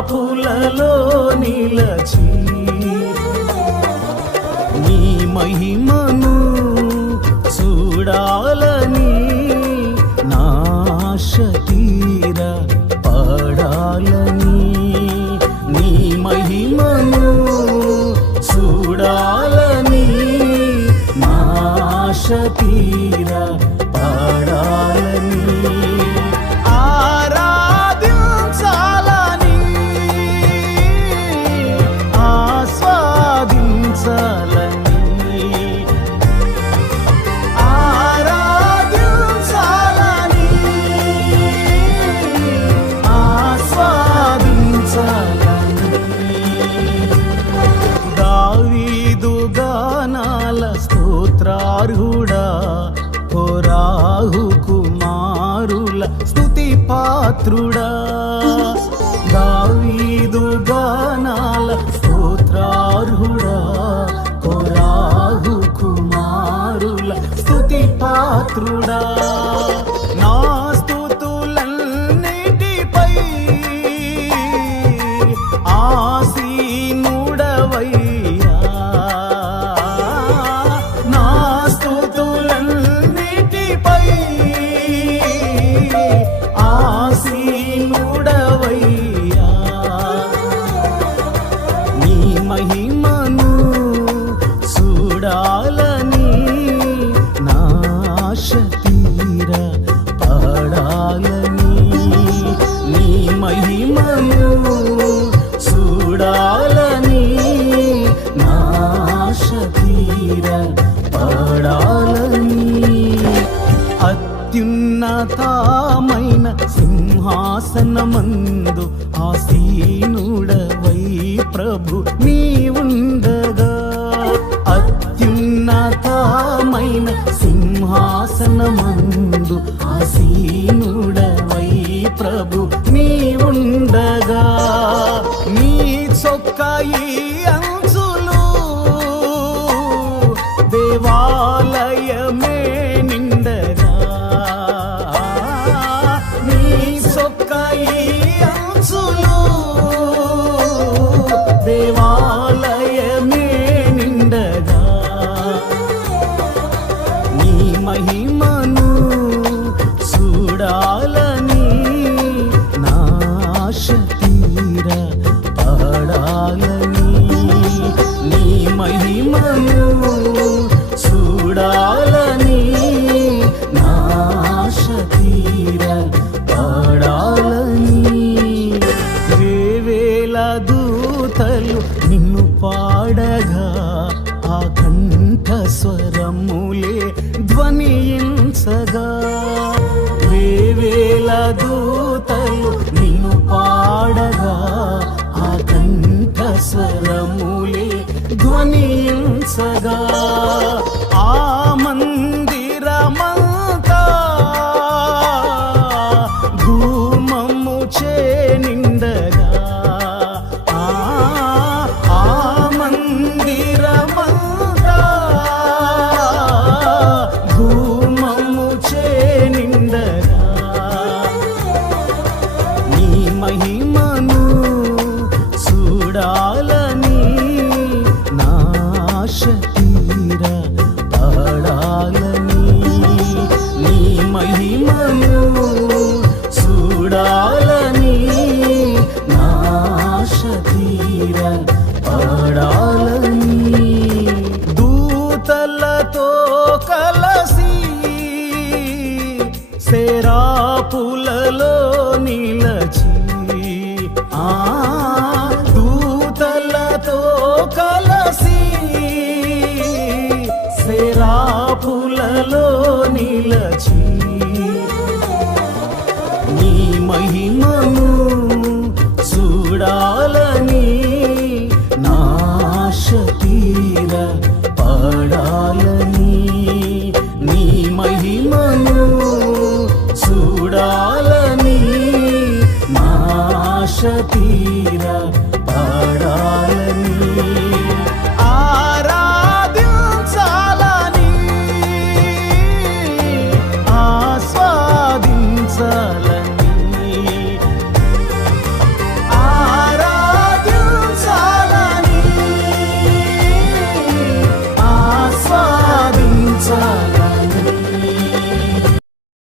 శరాపులలో నిలచి నీ మహిమను చూడాలని నాశ తీర పడాలని నీ మహిమను చూడాలని నాశ తీర పడాలని ఆరాధించాలని ఆస్వాదించాలని ఆరాధించాలని ఆస్వాదించాలని దావీదు గానాల స్తోత్రార్హుడా కోరాహు కుమారుల స్తుతి పాత్రుడా దావీదు గానాల స్తోత్రార్హుడా కోరాహు కుమారుల స్తుతి పాత్రుడా నా స్తుతులన్నిటిపై ఆసీనుడవయ్యా నా స్తుతులన్నిటిపై ఆసీనుడవయ్యా నీ మహిమను చూడాలని నాశ తీర పడాలని నీ మహిమను చూడాలని నాశ తీర పడాలని అత్యున్నతమైన సింహాసనమందు ఆసీనుడవై ప్రభు నీవుండగా అత్యున్నతమైన సింహాసనమందు ఆసీనుడవై ప్రభు నీవుండగా నీ చొక్కాయి అంచులు దేవాలయమే నిండగా నీ చొక్కాయి అంచులు దేవాలయమే నిండగా నీ మహిమను చూడాలని నాశ తీర పడాలని నీ మహిమను చూడాలని నాశ తీర పడాలని వేవేల దూతలు నిన్ను పాడగా ఆ కంఠ స్వరములే ధ్వనించగా వేవేల దూతలు నిన్ను పాడగా ఆ కంఠ స్వరములే ధ్వనించగా ఆ మందిరమంతా ధూమము చే నిండగా ఆ మందిరమంతా ధూమము చే నిండగా నీ మహిమను చూడాలని నాశ తీర పడాలని నీ మహిమను చూడాలని నాశ తీర పడాలని దూతలతో కలసి శరాపులలో నిలచి దూతలతో కలసి శరాపులలో నిలచి నీ మహిమను చూడాలని నాశ తీర పడాలని నీ మహిమను చూడాలని నాశ తీర